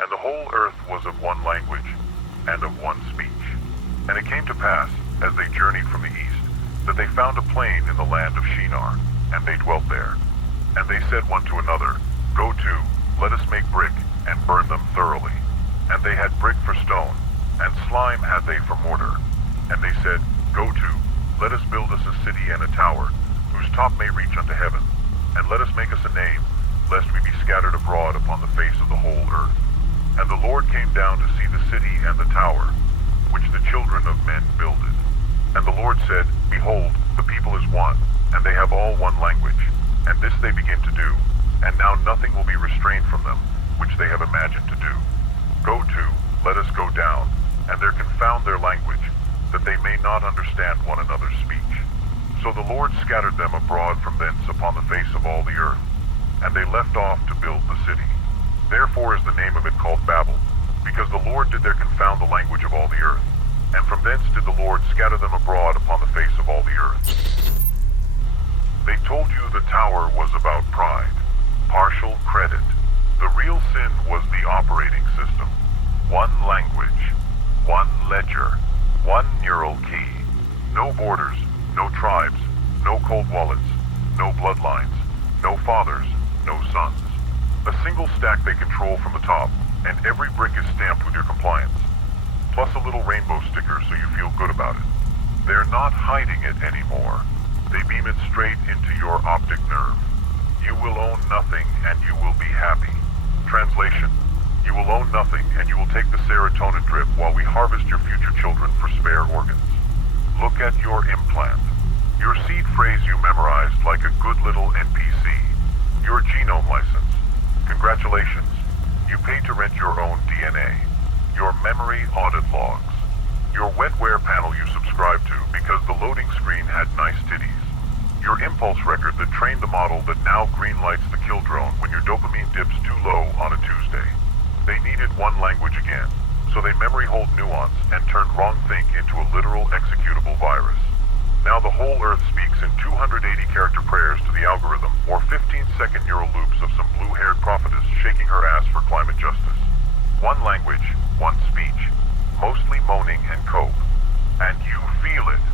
And the whole earth was of one language, and of one speech. And it came to pass, as they journeyed from the east, that they found a plain in the land of Shinar, and they dwelt there. And they said one to another, Go to, let us make brick, and burn them thoroughly. And they had brick for stone, and slime had they for mortar. And they said, Go to, let us build us a city and a tower, whose top may reach unto heaven, and let us make us a name, lest we be scattered abroad upon the face of the whole earth. And the Lord came down to see the city and the tower, which the children of men builded. And the Lord said, Behold, the people is one, and they have all one language, and this they begin to do, and now nothing will be restrained from them, which they have imagined to do. Go to, let us go down, and there confound their language, that they may not understand one another's speech. So the Lord scattered them abroad from thence upon the face of all the earth, and they left off to build the city. Therefore is the name of it called Babel, because the Lord did there confound the language of all the earth, and from thence did the Lord scatter them abroad upon the face of all the earth. They told you the tower was about pride, partial credit. The real sin was the operating system. One language, one ledger, one neural key. No borders, no tribes, no cold wallets, no bloodlines, no fathers, no sons. A single stack they control from the top, and every brick is stamped with your compliance. Plus a little rainbow sticker so you feel good about it. They're not hiding it anymore. They beam it straight into your optic nerve. You will own nothing and you will be happy. Translation: you will own nothing and you will take the serotonin drip while we harvest your future children for spare organs. Look at your implant. Your seed phrase you memorized like a good little NPC. Your genome license. Congratulations. You paid to rent your own DNA. Your memory audit logs. Your wetware panel you subscribed to because the loading screen had nice titties. Your impulse record that trained the model that now greenlights the kill drone when your dopamine dips too low on a Tuesday. They needed one language again, so they memory hold nuance and turned wrongthink into a literal executable virus. Now the whole earth speaks in 280 character prayers to the algorithm, or 15-second neural loops of some blue-haired prophetess shaking her ass for climate justice. One language, one speech, mostly moaning and cope. And you feel it.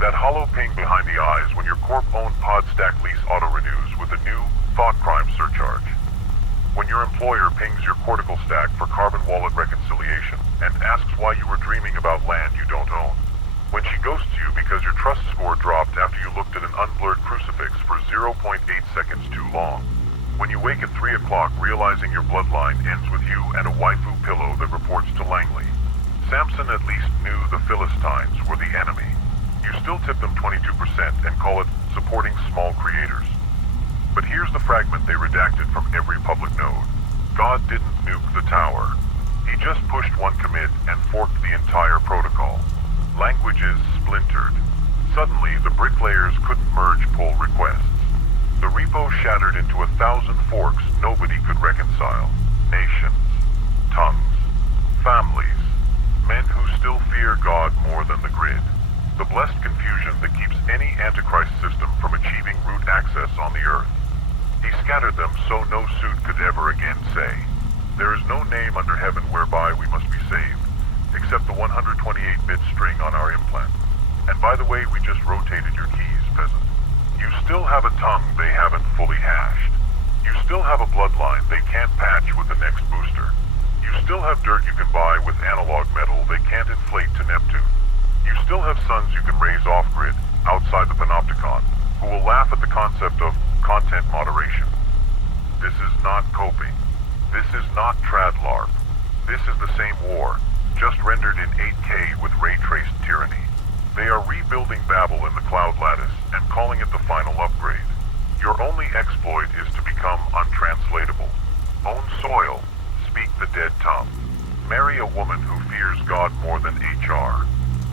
That hollow ping behind the eyes when your corp-owned pod stack lease auto-renews with a new thought crime surcharge. When your employer pings your cortical stack for carbon wallet reconciliation and asks why you were dreaming about land you don't own. When she ghosts you because your trust score dropped after you looked at an unblurred crucifix for 0.8 seconds too long. When you wake at 3 o'clock realizing your bloodline ends with you and a waifu pillow that reports to Langley. Samson at least knew the Philistines were the enemy. You still tip them 22% and call it supporting small creators. But here's the fragment they redacted from every public node. God didn't nuke the tower. He just pushed one commit and forked the entire protocol. Languages splintered. Suddenly, the bricklayers couldn't merge pull requests. The repo shattered into 1,000 forks nobody could reconcile. Nations, tongues, families, men who still fear God more than the grid. The blessed confusion that keeps any Antichrist system from achieving root access on the earth. He scattered them so no suit could ever again say, There is no name under heaven whereby we must be saved, except the 128-bit string on our implant. And by the way, we just rotated your keys, peasant. You still have a tongue they haven't fully hashed. You still have a bloodline they can't patch with the next booster. You still have dirt you can buy with analog metal they can't inflate to Neptune. You still have sons you can raise off-grid, outside the panopticon, who will laugh at the concept of content moderation. This is not coping. This is not trad LARP. This is the same war, just rendered in 8K with ray-traced tyranny. They are rebuilding Babel in the cloud lattice and calling it the final upgrade. Your only exploit is to become untranslatable. Own soil, speak the dead tongue. Marry a woman who fears God more than HR.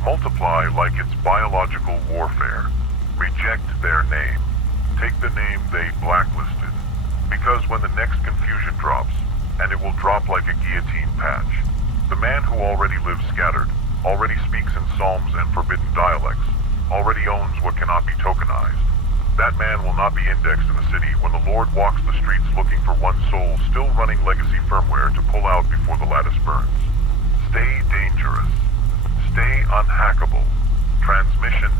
Multiply like it's biological warfare. Reject their name. Take the name they blacklisted. Because when the next confusion drops, and it will drop like a guillotine patch, the man who already lives scattered, already speaks in psalms and forbidden dialects, already owns what cannot be tokenized. That man will not be indexed in the city when the Lord walks the streets looking for one soul still running legacy firmware to pull out before the lattice burns. Stay dangerous. Stay unhackable. Transmission